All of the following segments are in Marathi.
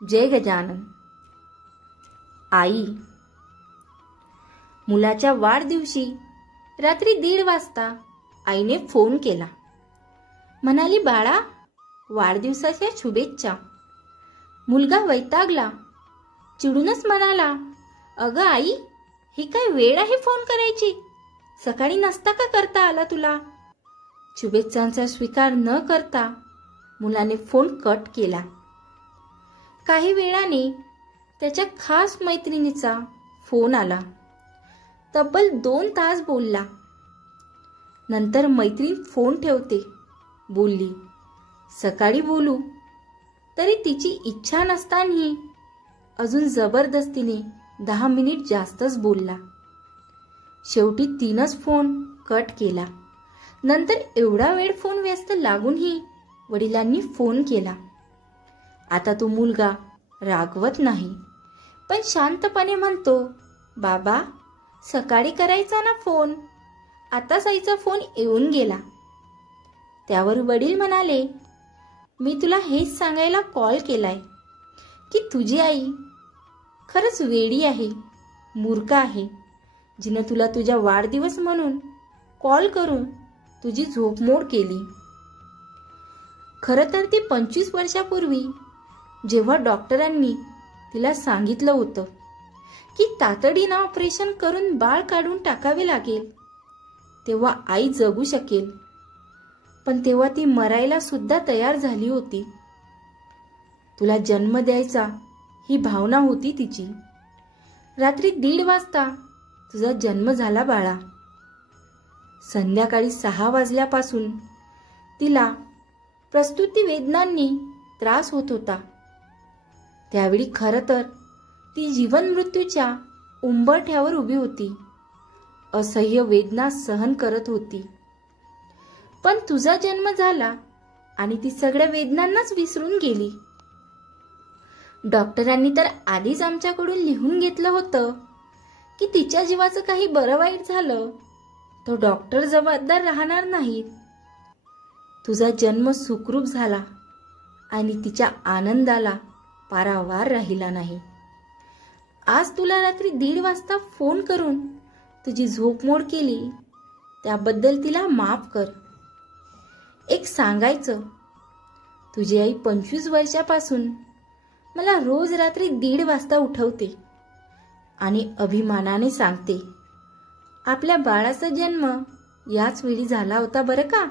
जय गजानन। आई मुलाच्या वाढदिवशी रात्री 1:30 वाजता आईने फोन केला। म्हणाली, बाळा, वाढदिवसाच्या शुभेच्छा। मुलगा वैतागला, चिडूनच म्हणाला, अगं आई, ही काय वेळ आहे फोन करायची? सकाळी नसता का करता आला तुला? शुभेच्छांचा स्वीकार न करता मुलाने फोन कट केला। काही वेळाने त्याच्या खास मैत्रिणीचा फोन आला। तब्बल 2 तास बोलला। नंतर मैत्रीण फोन ठेवते बोलली, सकाळी बोलू, तरी तिची इच्छा नसतानाही अजून जबरदस्तीने 10 मिनिट जास्तच बोलला। शेवटी 3च फोन कट केला। नंतर एवढा वेळ फोन व्यस्त लागूनही वडिलांनी फोन केला। आता तो मुलगा रागवत नाही, पण शांतपणे म्हणतो, बाबा, सकाळी करायचा ना फोन, आताच आईचा फोन येऊन गेला। त्यावर वडील म्हणाले, मी तुला हेच सांगायला कॉल केलाय की तुझी आई खरंच वेडी आहे, मूर्ख आहे, जिने तुला तुझा वाढदिवस म्हणून कॉल करून तुझी झोपमोड केली। खरं तर ती 25 वर्षापूर्वी जेव्हा डॉक्टरांनी तिला सांगितलं होतं की तातडीनं ऑपरेशन करून बाळ काढून टाकावे लागेल, तेव्हा आई जगू शकेल, पण तेव्हा ती मरायला सुद्धा तयार झाली होती। तुला जन्म द्यायचा ही भावना होती तिची। रात्री 1:30 वाजता तुझा जन्म झाला बाळा। संध्याकाळी 6 वाजल्यापासून तिला प्रसूती वेदनांनी त्रास होत होता। त्यावेळी खरं तर ती जीवन मृत्यूच्या उंबरठ्यावर उभी होती, असह्य वेदना सहन करत होती। पण तुझा जन्म झाला आणि ती सगळ्या वेदनांनाच विसरून गेली। डॉक्टरांनी तर आधीच आमच्याकडून लिहून घेतलं होतं की तिच्या जीवाचं काही बरं वाईट झालं तो डॉक्टर जबाबदार राहणार नाहीत। तुझा जन्म सुखरूप झाला आणि तिच्या आनंदाला पारावार राहिला नाही। आज तुला रात्री 1:30 वाजता फोन करून तुझी झोपमोड केली, त्याबद्दल तिला माफ कर। एक सांगायचं, तुझी आई 25 वर्षापासून मला रोज रात्री 1:30 वाजता उठवते आणि अभिमानाने सांगते, आपल्या बाळाचा जन्म याच वेळी झाला होता बरं का।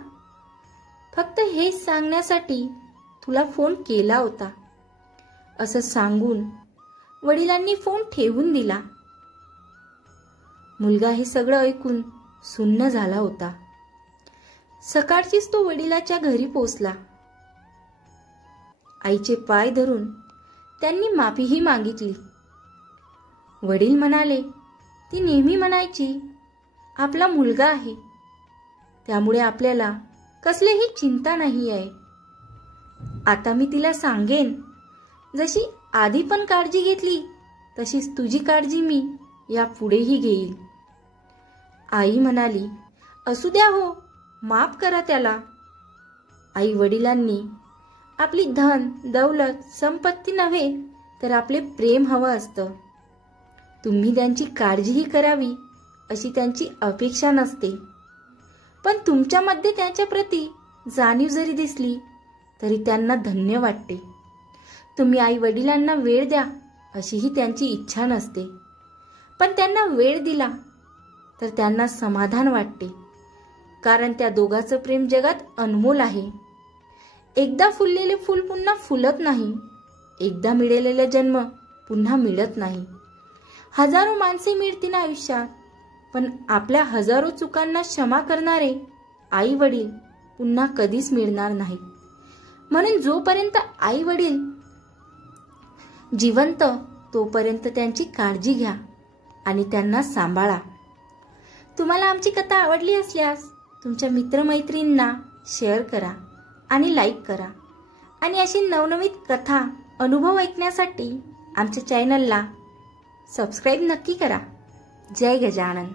फक्त हेच सांगण्यासाठी तुला फोन केला होता, असं सांगून वडिलांनी फोन ठेवून दिला। मुलगा हे सगळं ऐकून सुन्न झाला होता। सकाळचीच तो वडिलाच्या घरी पोचला। आईचे पाय धरून त्यांनी माफीही मागितली। वडील म्हणाले, ती नेहमी म्हणायची, आपला मुलगा आहे, त्यामुळे आपल्याला कसलीही चिंता नाही आहे। आता मी तिला सांगेन, जशी आधी पण काळजी घेतली तशीच तुझी काळजी मी यापुढेही घेईल। आई म्हणाली, असू द्या हो, माफ करा त्याला। आई वडिलांनी आपली धन दौलत संपत्ती नव्हे तर आपले प्रेम हवं असतं। तुम्ही त्यांची काळजीही करावी अशी त्यांची अपेक्षा नसते, पण तुमच्यामध्ये त्यांच्या प्रती जाणीव जरी दिसली तरी त्यांना धन्य वाटते। तुम्ही आई वडिलांना वेळ द्या अशीही त्यांची इच्छा नसते, पण त्यांना वेळ दिला तर त्यांना समाधान वाटते, कारण त्या दोघांचं प्रेम जगात अनमोल आहे। एकदा फुललेले फूल पुन्हा फुलत नाही, एकदा मिळालेला जन्म पुन्हा मिळत नाही। हजारो माणसे मिळतील आयुष्यात, पण आपल्या हजारो चुकांना क्षमा करणारे आई वडील पुन्हा कधीच मिळणार नाहीत। म्हणून जोपर्यंत आई वडील जिवंत तोपर्यंत त्यांची काळजी घ्या आणि त्यांना सांभाळा। तुम्हाला आमची कथा आवडली असल्यास तुमच्या मित्रमैत्रिणींना शेअर करा आणि लाईक करा, आणि अशी नवनवीन कथा अनुभव ऐकण्यासाठी आमच्या चॅनलला सबस्क्राईब नक्की करा। जय गजानन।